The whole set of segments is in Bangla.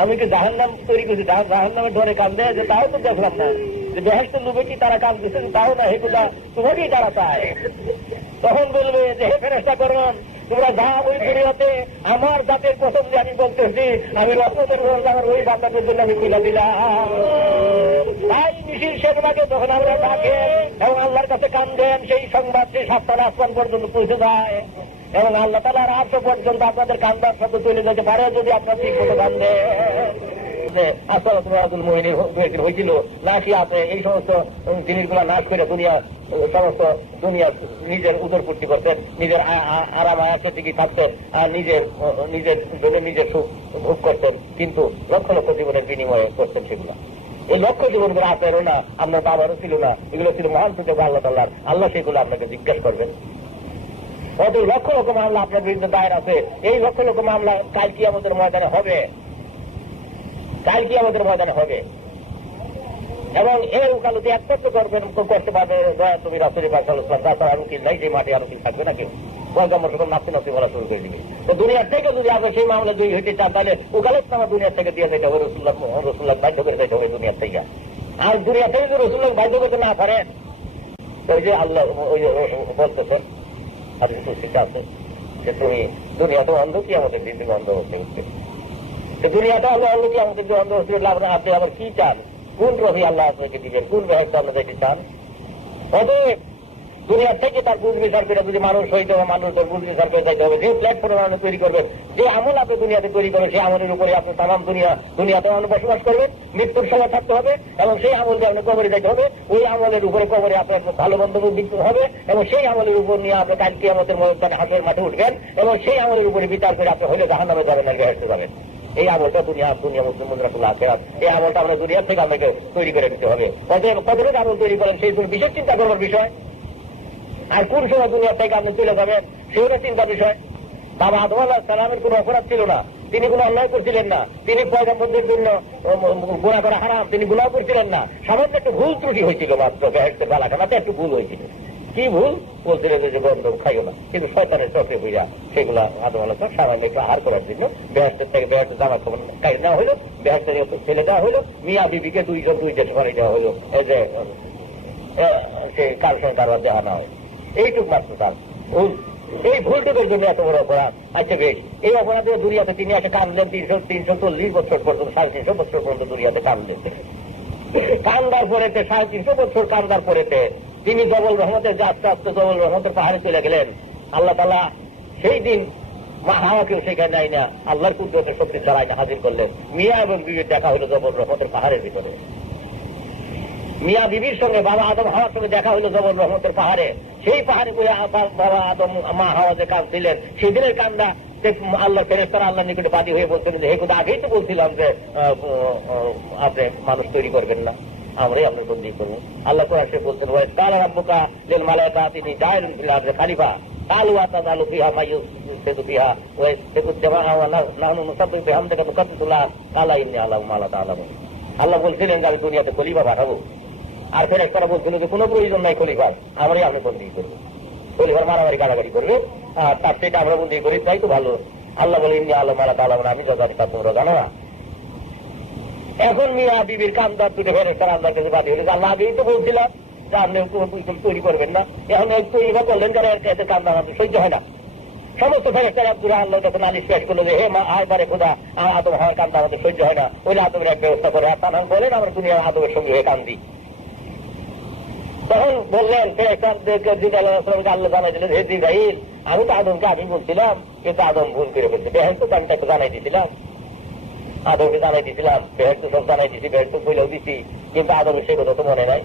আমি তো জাহান নাম তৈরি করছি? জাহান নামে ধরে কান্দে যে তাও তো দেখলাম না। যে বেহেস্তের লোকে কি তারা কান দিচ্ছে তাও না হেকুদা তোমাকেই তারা চায়। তখন বলবে যে, হে ফেরেস্তা করবেন তোমরা যা ওই দুনিয়াতে আমার জাতের প্রথম যে আমি বলতেছি, আমি রহমতের আমার ওই বান্দাদের জন্য আমি খুলে দিলাম। তাই মিশির সেগুলাকে যখন আমরা ডাকে এবং আল্লাহর কাছে কান দেন সেই সংবাদ, সেই সাতটা আসমান পর্যন্ত পৌঁছে যায়। এবং আল্লাহ তালার আটশো পর্যন্ত আপনাদের কান্দার সাথে চলে যেতে পারে যদি আপনার ঠিক মতো কান দেন যে আসল মহিনী হয়েছিল আছে, এই সমস্ত জিনিসগুলো নাশ করে দুনিয়া সমস্ত দুনিয়া নিজের উদরপূর্তি করতেন নিজের আরাম আয়াসে টিকি থাকতেন আর নিজের নিজের জন্য নিজের সুখ ভোগ করতেন কিন্তু লক্ষ লক্ষ জীবনের বিনিময়ে করতেন সেগুলো। এই লক্ষ্য জীবনগুলো আপনারও না আপনার বাবারও ছিল না, এগুলো ছিল মহান সুযোগ আল্লাহ তাল্লাহ আল্লাহ সেগুলো আপনাকে জিজ্ঞাসা করবেন। অত লক্ষ লক্ষ মামলা আপনার বিরুদ্ধে দায়ের আছে, এই লক্ষ লক্ষ মামলা কাল কি আমাদের ময়দানে হবে। কাল কি আমাদের ময়দানে হবে। এবং এর উকালতি একমাত্র করবেন করতে পারবে দয়া তুমি রাসুল ইসলাম তাছাড়া উকিল নাই সেই মাঠে আর উকিল থাকবে না কেউ পয়গাম্বর সকল নাচতে নাচতে বলা শুরু করে দিবে। তো দুনিয়ার থেকে যদি আগে সেই মামলা দুই হইতে চান, তাহলে উকালত দুনিয়ার থেকে দিয়ে রসুল্লাহ রসুল্লাহ বাধ্য করে হবে দুনিয়ার থেকে। আর দুনিয়া থেকে যদি রসুল্লাহ বাধ্য করতে না পারেন, ওই যে আল্লাহ ওই যে বলতেছেন আপনি সুস্থিত আছে, যে তুমি দুনিয়া তো অন্ধ কি আমাদের দিন অন্ধ হতে হচ্ছে দুনিয়াটা হলো অন্ধ কি আমাদের যে অন্ধ হচ্ছে আপনার আপনি আবার কি চান? কোন রবি আল্লাহ আপনাকে দিবেন? কোন আপনার যেতে চান? অতএব দুনিয়ার থেকে তার বুঝ বিচার যদি মানুষ হইতে হবে, মানুষ তার বুঝ বিচার করে যাইতে হবে। যে প্ল্যাটফর্ম আপনি তৈরি করবেন, যে আমল আপনি দুনিয়াতে তৈরি করবেন সেই আমলের উপরে আপনি তাম দুনিয়া, দুনিয়াতে আপনি বসবাস করবেন, মৃত্যুর সময় থাকতে হবে এবং সেই আমলকে আপনি কবরে যাইতে হবে। ওই আমলের উপরে কবরে আপনার ভালো বন্ধু দিতে হবে এবং সেই আমলের উপর নিয়ে আপনি কালকে আমাদের ময়দানে হাতের মাঠে উঠবেন এবং সেই আমলের উপরে বিচার করে আপনি হলে জাহান নামে যাবেন আর গেছে যাবেন। এই আমলটা দুনিয়া দুনিয়া মুসলিম মুদ্রাতুল্লাহ আখেরাত। এই আমলটা আমরা দুনিয়া থেকে আপনাকে তৈরি করে দিতে হবে। কত কতটুকু আমল তৈরি করেন সেই বিশেষ চিন্তা করবার বিষয়। আর কোন সময় দুনিয়া থেকে আপনি চলে যাবেন সেগুলো চিন্তা বিষয়। বাবা আদম আল্লাহ সালামের কোন অপরাধ ছিল না। তিনি কোনো অন্যায় করছিলেন না। তিনি পয়গাম্বরদের জন্য গুণা করা হারাম। তিনি গুণাও করছিলেন না। সামান্য একটু ভুল ত্রুটি হয়েছিল মাত্র। বেহেস্তে গালাখানাতে একটু ভুল হয়েছিল। কি ভুল? বলছিলেন যে গন্ধ খাইও না। কিন্তু শয়তানের চক্রে হইয়া সেগুলা আদম আল্লাহ সামান্য একটু আহার করার জন্য বেহেস্তের থেকে বেহেস্তের জামা খাবার খাই নেওয়া হইল বেহেস্তের ছেলে দেওয়া হইল, মিয়া বিবিকে দুইজন দুই দেশ করে দেওয়া হইল। এই যে সে কার সঙ্গে কারবার দেওয়া না হয়। এইটুক মাত্র তার ভুল। এই ভুলটুকের জন্য এত বড় অপরাধ। আচ্ছা বেশ। এই অপরাধে দুনিয়াতে তিনি এসে কানলেন তিনশো তিনশো চল্লিশ বছর পর্যন্ত, সাড়ে তিনশো বছর পর্যন্ত দুনিয়াতে কানলেন। কান্দার পরেতে, সাড়ে তিনশো বছর কান্দার পরেতে তিনি জবল রহমতের যে আস্তে আস্তে জবল রহমতের পাহাড়ে চলে গেলেন, আল্লাহ তালা সেই দিন মা সেখানে নাই না, আল্লাহর কুদরতের শক্তি দ্বারা হাজির করলেন। মিয়া এবং বিবির দেখা হলো জবল রহমতের পাহাড়ের ভিতরে। মিয়া বিবির সঙ্গে বাবা আদম হাওয়ার সঙ্গে দেখা হইল জবর রহমতের পাহাড়ে। সেই পাহাড়ে করে বাবা আদম, মা হাওয়া যে কাজ দিলেন, সেদিনের কান্দা আল্লাহ ফেরেস্তারা আল্লাহ নিকটে বাদী হয়ে বলছেন যে, হে কিন্তু আগেই তো বলছিলাম যে আপনি মানুষ তৈরি করবেন না। আমরাই আপনার বন্দি করবো আল্লাহ কোরআন সে বলছেন ওয়াইস কাল রাব্বুকা লিল মালাইকা তিনি জাইরুন ফিল আরদি খালিফা قالوا أتجعل فيها ما يفسد فيها ويسفك الدماء ونحن نسبح بحمدك نقدس لك قال إني أعلم ما لا تعلمون আল্লাহ বলছিলেন যে আমি দুনিয়াতে খলিফা পাঠাবো আর ফের একটা বলছিল যে কোনো প্রয়োজন নাই খলিফার আমরাই আপনি বন্দি করবো খলিফার মারামারি কাটাকাটি করবে আর তার সেটা আমরা বন্দি করি তাই তো ভালো আল্লাহ বলে ইন্দি আল্লাহ মালা তালা আমি যা জানি তা তোমরা জানো না এখন মিয়া বিবির কান্দার দুটো ফেরে তার আল্লাহ কাছে বাদী হয়েছে আল্লাহ আগেই তো বলছিলাম যে আপনি তৈরি করবেন না। এখন এই তৈরিটা করলেন যারা এতে কান্দা আমাদের সহ্য হয় না। সমস্ত ফেরেস্তার আব্দুল আল্লাহ কাছে নালিশ পেশ করল যে, হে মা আয় বারে খোদা আদম হওয়ার কান্দা আমাদের সহ্য হয় না। ওই আদমের এক ব্যবস্থা করে আর তার বলেন আমরা দুনিয়ার আদমের সঙ্গে হয়ে কান্দি তখন বললেন আল্লাহ জানাই দিলেন হে জিব্রাহিল আমি তো আদমকে আমি বলছিলাম, কিন্তু আদম ভুল করে ফেলছে। বেহেন তো তাকে জানাই দিয়েছিলাম আদমকে জানাই দিয়েছিলাম বেহেন তো সব জানাই দিছি বেহেন তো বইলেও দিছি, কিন্তু আদম সে কথা তো মনে নাই।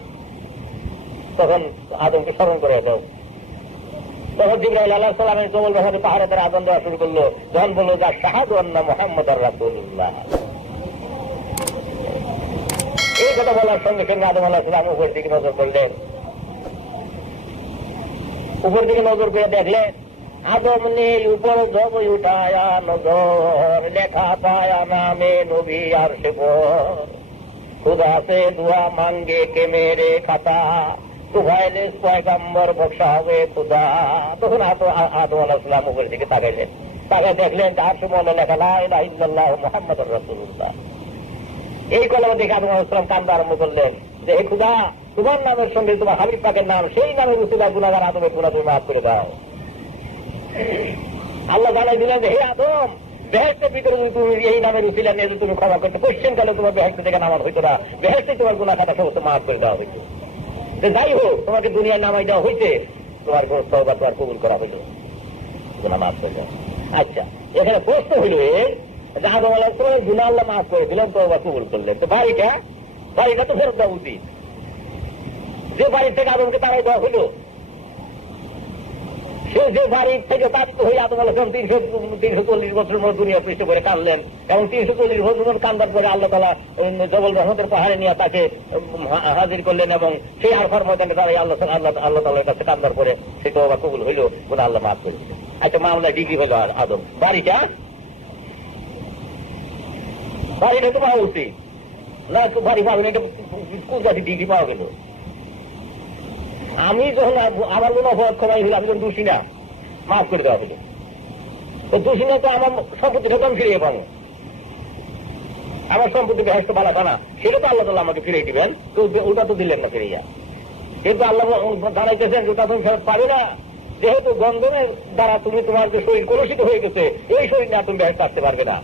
তখন আদমকে স্মরণ করে দাও। তখন জিব্রাহিল আল্লাহ সালামের কবল যখন পাহাড়ে তারা আদম দেওয়া শুরু করল। তখন বলল, যা শাহাদ মোহাম্মদ রাসুল্লাহ এই কথা বলার সঙ্গে সঙ্গে আদম আল্লাহ সালাম উপর দিকে নজর করলেন। উপর দিকে নজর করে দেখলেন আদম নেই উপর জব উঠায়া নজর, লেখা পায়া নামে নবী আর সে খুদা সে দুয়া মাঙ্গে কে মেরে খাতা। বসা হবে খুদা। তখন আদম উপরের দিকে তাকাইলেন। তাকে দেখলেন লেখা লাহ মোহাম্মদ রসুল্লাহ এই কলমে দেখে আদম কান্দা আরম্ভ করলেন, যে খুদা, তোমার নামের সঙ্গে তোমার হাবিব পাকের নাম, সেই নামের উচিলা গুণাগার আদমের গুণা তুমি মাফ করে দাও। আল্লাহ জানাই দিলেন যে, হে আদম বেহেস্টের ভিতরে যদি তুমি এই নামের উচিলা নিয়ে তুমি ক্ষমা করতে কোশ্চেন কালে তোমার বেহেস্ট থেকে নামাজ হইতো না বেহেস্টে তোমার গুণা খাতা সমস্ত মাফ করে দেওয়া হইতো। যে যাই হোক, তোমাকে দুনিয়ার নামাই দেওয়া হইতে তোমার গোস্ত বা তোমার কবুল করা হইল গুণা মাফ করে দেওয়া। আচ্ছা এখানে প্রশ্ন হইল যে আদম আলাহিসামের গুণা আল্লাহ মাফ করে দিলেন তো বা কবুল করলেন। তো বাড়িটা বাড়িটা তো ফেরত দেওয়া উচিত। যে বাড়ি থেকে আদমকে তারাই দেওয়া হইল সে যে থেকে তাড়িত হয়ে আদম তিনশো তিনশো চল্লিশ মতো দুনিয়া পৃষ্ঠ করে কাঁদলেন। এবং তিনশো চল্লিশ বছর কান্দার পরে আল্লাহ তালা জবল রহমতের পাহাড়ে নিয়ে তাকে হাজির করলেন এবং সেই ময়দানে আল্লাহ আল্লাহ আল্লাহ কাছে কান্দার পরে সে তো কবুল হইল, বলে আল্লাহ মাফ করে। আচ্ছা মামলা ডিগ্রি আদম। বাড়িটা? বাড়িটা তো পাওয়া উচিত। না, বাড়ি পাবেন এটা কোন ডিগ্রি পাওয়া গেল? আমি যখন আমার কোনো অপরাধ ক্ষমাই হইল, আমি যখন দোষী না, মাফ করে দেওয়া হলো তো দোষী না তো আমার সম্পত্তিটা তো ফিরিয়ে পাবো। আমার সম্পত্তি বেহেস্ত বালা না সেটা তো আল্লাহ তালা আমাকে ফিরিয়ে দিবেন, তো ওটা তো দিলেন না ফিরিয়া। কিন্তু আল্লাহ জানাইতেছেন যে তুমি ফেরত পাবে না, যেহেতু গন্ধনের দ্বারা তুমি তোমার যে শরীর কলুষিত হয়ে গেছে, এই শরীর না তুমি বেহেস্ত আসতে পারবে না।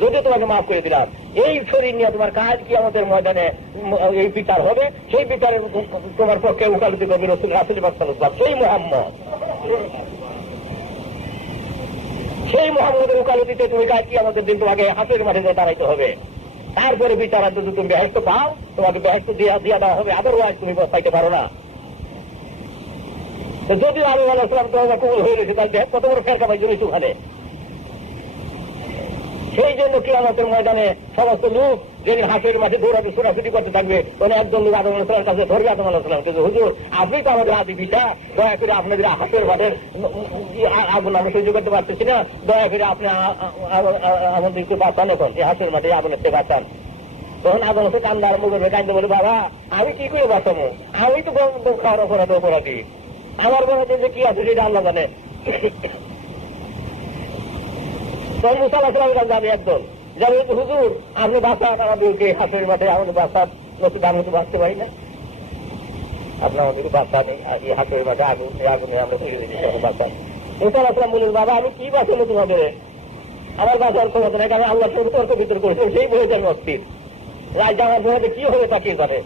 যদিও তোমাকে মাফ করে দিলাম। এই শরীর নিয়ে তোমার কাজ কি আমাদের ময়দানে এই বিচার হবে? সেই বিচারে তোমার পক্ষে উকালতি করবে রসুল রাসুল বাসাল্লাম সেই মোহাম্মদ। সেই মোহাম্মদের উকালতিতে তুমি কাজ কি আমাদের দিন তোমাকে হাতের মাঠে দাঁড়াইতে হবে। তারপরে বিচার যদি তুমি বেহেস্ত পাও, তোমাকে বেহেস্ত দিয়া দিয়া দেওয়া হবে। আদারওয়াইজ তুমি বসাইতে পারো না। তো যদিও আমি আলাইসালাম তোমাকে কবুল হয়ে গেছে, তাই কত বড় ফেরকা পাই জমিস ওখানে সেই জন্য কিরামতের ময়দানে সমস্ত লোক যেদিন হাসির মাঠে দৌড়াতে, ছোটাছুটি করতে থাকবে তখন একজন লোক আদম আলাহিসামের কাছে ধরবে আদম আলাহিসাম কিন্তু হুজুর, আপনি তো আমাদের আদি পিতা, দয়া করে আপনাদের হাসের মাঠের আগুন আমি সহ্য করতে পারতেছি না। দয়া করে আপনি আমাদেরকে বাঁচান এখন এই হাসের মাঠে আগুনের থেকে বাঁচান। তখন আদম হচ্ছে কান্দা আরম্ভ করবে, কান্দে বলে, বাবা, আমি কি করে বাঁচাবো? আমি তো খাওয়ার অপরাধ, অপরাধী। আমার মনে হচ্ছে যে কি আছে সেটা আল্লাহ জানে। মুসা আলাহিসামের একদল। হুজুর, আপনি বাঁচান আমাদেরকে হাসের মাঠে, আমাদের বাঁচান নতুন আমি তো বাঁচতে পারি না। আপনি আমাদেরকে বাঁচান এই- এই মাঠে আগুন আগুনে আমরা ফিরে দিচ্ছি বাবা, আমি কি বাঁচালো তোমাদের? আমার বাঁচার ক্ষমতা নেই, কারণ আল্লাহ সঙ্গে তর্ক বিতর করেছে সেই বলেছে আমি অস্থির। রাজ জানার জন্য কি হবে তাকিয়ে করে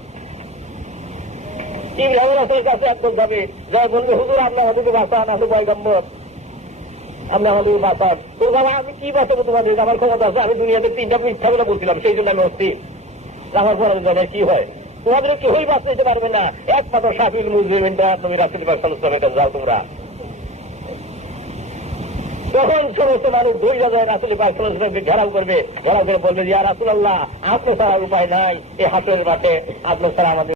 ইব্রাহিম রাসেলের কাছে একদম যাবে যা বলবে হুজুর আপনি আমাদেরকে বাঁচান, আপনি পয়গম্বর। আপনি আমাদের বাঁচান তো বাবা, আমি কি বাঁচাবো তোমাদের আমার ক্ষমতা আছে, আমি দুনিয়াতে তিনটা মিথ্যা বলে বলছিলাম, সেই জন্য আমি অস্থি আমার পরে জানাই কি হয়? তোমাদের কেউই বাঁচতে পারবে না। একমাত্র শাফিল মুজরিমিনটা তুমি রাসুল সাল্লামের কাছে যাও তোমরা। তখন সমস্ত মানুষ দুই জায়গায় রাসুল পাকসালামকে ঘেরাও করবে। ঘেরাও করে বলবে যে রাসুল আল্লাহ ছাড়া উপায় নাই। এই হাতের মাঠে ছাড়া আমাদের